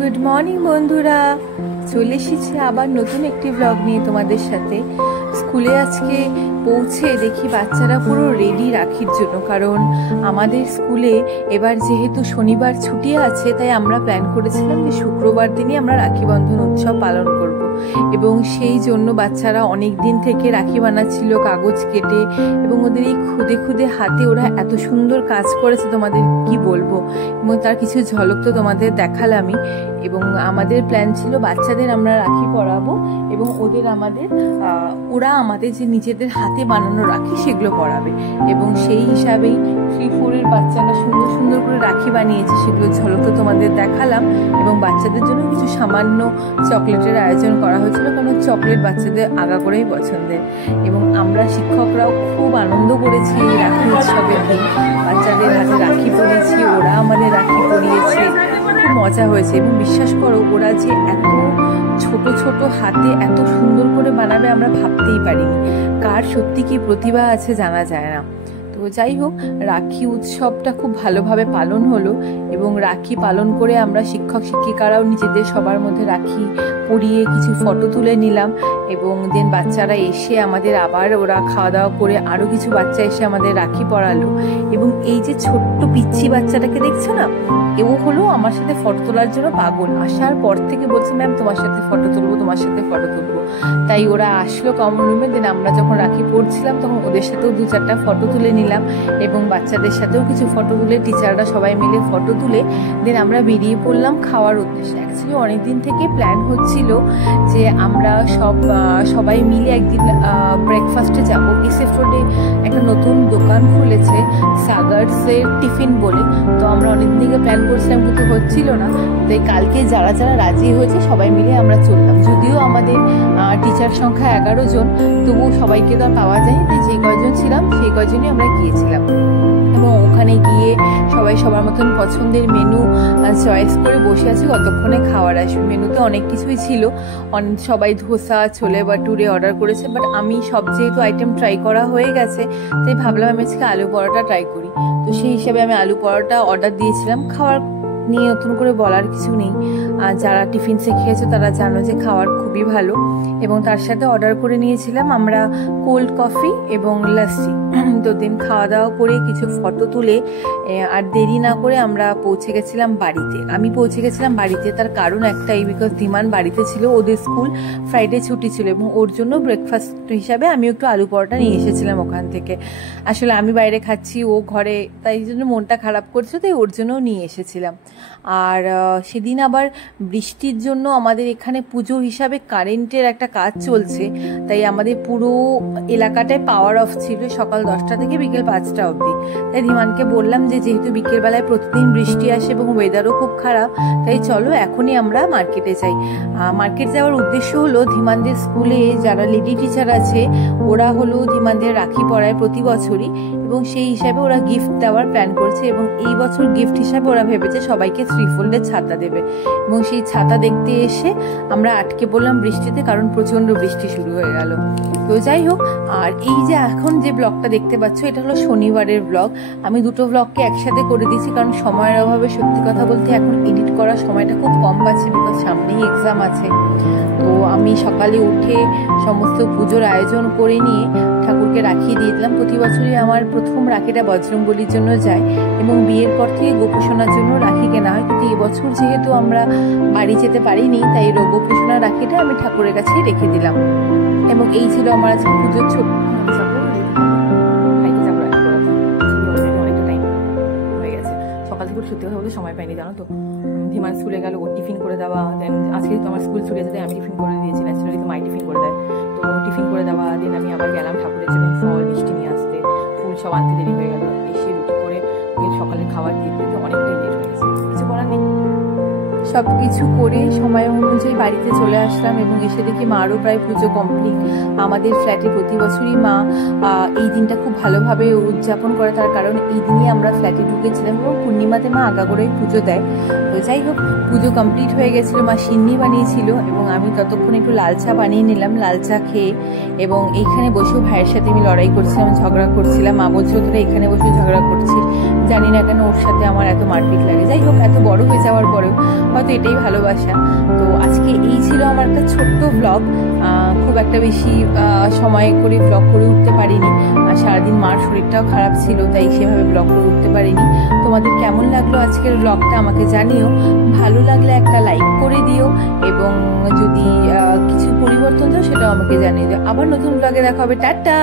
Good morning বন্ধুরা, চলে এসেছি আবার নতুন একটি ব্লগ নিয়ে তোমাদের সাথে। স্কুলে আজকে পৌঁছে দেখি বাচ্চারা পুরো রেডি রাখির জন্য, কারণ আমাদের স্কুলে এবার যেহেতু শনিবার ছুটি আছে, তাই আমরা প্ল্যান করেছিলাম যে শুক্রবার দিনই আমরা রাখি বন্ধন উৎসব পালন করব। এবং সেই জন্য বাচ্চারা অনেক দিন থেকে রাখি বানাচ্ছিল কাগজ কেটে, এবং ওদের এই খুদে খুদে হাতে ওরা এত সুন্দর কাজ করেছে তোমাদের কি বলবো, এবং তার কিছু ঝলক তো তোমাদের দেখালামই। এবং আমাদের প্ল্যান ছিল বাচ্চাদের আমরা রাখি পরাবো এবং ওরা আমাদের যে নিজেদের হাতে বানানো রাখি সেগুলো পরাবে। এবং সেই হিসাবেই 3-4 বাচ্চারা সুন্দর সুন্দর করে রাখি বানিয়েছে, সেগুলো ঝলক তো তোমাদের দেখালাম। এবং বাচ্চাদের জন্য কিছু সামান্য চকলেটের আয়োজন করা হয়েছিল, কারণ চকলেট বাচ্চাদের আগা করেই পছন্দের। এবং আমরা শিক্ষকরাও খুব আনন্দ করেছি এই রাখি উৎসবের দিন। বাচ্চাদের হাতে রাখি পরিয়েছি, ওরা আমাদের রাখি পরিয়েছে, খুব মজা হয়েছে। এবং বিশ্বাস করো, ওরা যে এত ছোট ছোট হাতে এত সুন্দর করে বানাবে আমরা ভাবতেই পারিনি। কার সত্যি কি প্রতিভা আছে জানা যায় না। তো যাই হোক, রাখি উৎসবটা খুব ভালোভাবে পালন হলো। এবং রাখি পালন করে আমরা শিক্ষক শিক্ষিকারাও নিজেদের সবার মধ্যে রাখি পরিয়ে কিছু ফটো তুলে নিলাম। এবং দেন বাচ্চারা এসে আমাদের আবার ওরা খাওয়া দাওয়া করে আরও কিছু বাচ্চা এসে আমাদের রাখি পরালো। এবং এই যে ছোট্ট পিচ্ছি বাচ্চাটাকে দেখছো না, এও হলো আমার সাথে ফটো তোলার জন্য পাগল। আসার পর থেকে বলছে, ম্যাম তোমার সাথে ফটো তুলবো, তোমার সাথে ফটো তুলবো। তাই ওরা আসলো কমন রুমে। দেন আমরা যখন রাখি পড়ছিলাম তখন ওদের সাথেও 2-4টা ফটো তুলে নিলাম, এবং বাচ্চাদের সাথেও কিছু ফটো তুলে টিচাররা সবাই মিলে ফটো তুলে দেন আমরা বেরিয়ে পড়লাম খাওয়ার উদ্দেশ্যে। অ্যাকচুয়ালি অনেকদিন থেকে প্ল্যান হচ্ছিল যে আমরা সবাই মিলে একদিন ব্রেকফাস্টে যাব। এসএফ রোডে একটা নতুন দোকান খুলেছে সাগার্সের টিফিন বলে, তো আমরা অনেকদিন থেকে প্ল্যান করছিলাম কিন্তু হচ্ছিল না। তাই কালকে যারা যারা রাজি হয়েছে সবাই মিলে আমরা চললাম। যদিও আমাদের টিচার সংখ্যা 11 জন, তবুও সবাইকে তো আর পাওয়া যায়নি, তাই যে কয়জন ছিলাম সেই কয়জনই আমরা গিয়েছিলাম। এবং ওখানে গিয়ে সবাই সবার মতন পছন্দের মেনু চয়েস করে বসে আছি, কতক্ষণে খাওয়ার আসবে। মেনুতে অনেক কিছুই ছিল, সবাই ধোসা ছোলে বাটুরে অর্ডার করেছে, বাট আমি সব যেহেতু আইটেম ট্রাই করা হয়ে গেছে, তাই ভাবলাম আমি আজকে আলু পরোটা ট্রাই করি। তো সেই হিসাবে আমি আলু পরোটা অর্ডার দিয়েছিলাম। খাওয়ার নিয়ে নতুন করে বলার কিছু নেই, যারা টিফিন খেয়েছো তারা জানো যে খাওয়ার খুবই ভালো। এবং তার সাথে অর্ডার করে নিয়েছিলাম আমরা কোল্ড কফি এবং লস্যি। তো দিন খাওয়া দাওয়া করে কিছু ফটো তুলে আর দেরি না করে আমরা পৌঁছে গেছিলাম বাড়িতে। আমি পৌঁছে গেছিলাম বাড়িতে, তার কারণ একটাই, বিকজ ধীমান বাড়িতে ছিল, ওদের স্কুল ফ্রাইডে ছুটি ছিল, এবং ওর জন্য ব্রেকফাস্ট হিসাবে আমি একটু আলু পরোটা নিয়ে এসেছিলাম ওখান থেকে। আসলে আমি বাইরে খাচ্ছি, ও ঘরে, তাই জন্য মনটা খারাপ করছে, তাই ওর জন্যও নিয়ে এসেছিলাম। আর সেদিন আবার বৃষ্টির জন্য আমাদের এখানে পুজো হিসাবে কারেন্টের একটা কাজ চলছে, তাই আমাদের পুরো এলাকাটায় পাওয়ার অফ ছিল সকাল 10টা থেকে বিকেল 5টা অবধি। তাই ধীমানকে বললাম যে যেহেতু বিকেলবেলায় প্রতিদিন বৃষ্টি আসে এবং ওয়েদারও খুব খারাপ, তাই চলো এখনই আমরা মার্কেটে যাই। মার্কেট যাওয়ার উদ্দেশ্য হলো ধীমানদের স্কুলে যারা লেডি টিচার আছে ওরা হলো ধীমানদের রাখি পরায় প্রতি বছরই, এবং সেই হিসাবে ওরা গিফট দেওয়ার প্ল্যান করছে। এবং এই বছর গিফট হিসাবে ওরা ভেবেছে সবাইকে 3-fold ছাতা দেবে। এবং সেই ছাতা দেখতে এসে আমরা আটকে পড়লাম বৃষ্টিতে, কারণ প্রচন্ড বৃষ্টি শুরু হয়ে গেল। তো যাই হোক, আর এই যে এখন যে ব্লগটা দেখতে পাচ্ছ এটা হলো শনিবারের ব্লগ। আমি দুটো ব্লগকে একসাথে করে দিয়েছি, কারণ সময়ের অভাবে সত্যি কথা বলতে এখন এডিট করার সময়টা খুব কম পাচ্ছি, বিকজ সামনেই এক্সাম আছে। তো আমি সকালে উঠে সমস্ত পুজোর আয়োজন করে নিয়ে ঠাকুরকে রাখি দিয়ে দিলাম। প্রতি বছরই আমার প্রথম রাখিটা বজরংবলির জন্য যায়, এবং বিয়ের পর থেকে গোপুসোনার জন্য রাখি কেনা হয়। কিন্তু এবছর যেহেতু আমরা বাড়ি যেতে পারিনি, তাই গোপুসোনার রাখিটা আমি ঠাকুরের কাছেই রেখে দিলাম। এবং এই ছিল আমার আজকে পুজোর ছোট্ট হয়ে গেছে। সকাল থেকে সত্যি কথা বলতে সময় পাইনি, জানো তো। ধীমান স্কুলে গেল, ও টিফিন করে দেওয়া, দেন আজকে তো আমার স্কুল ছুটি আছে, তাই আমি টিফিন করে দিয়েছি। ন্যাচারালি তো মাই টিফিন করে দেয়, তো টিফিন করে দেওয়া। দেন আমি আবার গেলাম ঠাকুরের জন্য ফল মিষ্টি নিয়ে আসতে, ফুল সব আনতে দেরি হয়ে গেল। এসে রুটি করে সকালে খাবার দিয়ে দিতে অনেকটাই লেট হয়ে গেছে, কিছু করার নেই। সব কিছু করে সময় অনুযায়ী বাড়িতে চলে আসলাম, এবং এসে দেখি মারও প্রায় পুজো কমপ্লিট। আমাদের ফ্ল্যাটে প্রতি বছরই মা এই দিনটা খুব ভালোভাবে উদযাপন করে, তার কারণ এই দিনই আমরা ফ্ল্যাটে ঢুকেছিলাম, এবং পূর্ণিমাতে মা আগাগোড়াই পুজো দেয়। তো যাই হোক, পুজো কমপ্লিট হয়ে গেছিলো, মা সিন্নি বানিয়েছিল, এবং আমি ততক্ষণ একটু লাল চা বানিয়ে নিলাম। লাল চা খেয়ে এবং এইখানে বসেও ভাইয়ের সাথে আমি লড়াই করছিলাম, ঝগড়া করছিলাম। মা বলছিল তোরা এখানে বসে ঝগড়া করছিস, জানি না কেন ওর সাথে আমার এত মারপিট লাগে। যাই হোক, এত বড় হয়ে যাওয়ার পরেও হয়তো এটাই ভালোবাসা। তো আজকে এই ছিল আমার একটা ছোট্ট ব্লগ। খুব একটা বেশি সময় করে ব্লগ করে উঠতে পারিনি, সারাদিন মার শরীরটাও খারাপ ছিল, তাই সেভাবে ব্লগ করে উঠতে পারিনি। তোমাদের কেমন লাগলো আজকের ব্লগটা আমাকে জানিও। ভালো লাগলে একটা লাইক করে দিও, এবং যদি কিছু পরিবর্তন দাও সেটাও আমাকে জানিয়ে দিও। আবার নতুন ব্লগে দেখা হবে। টাটা।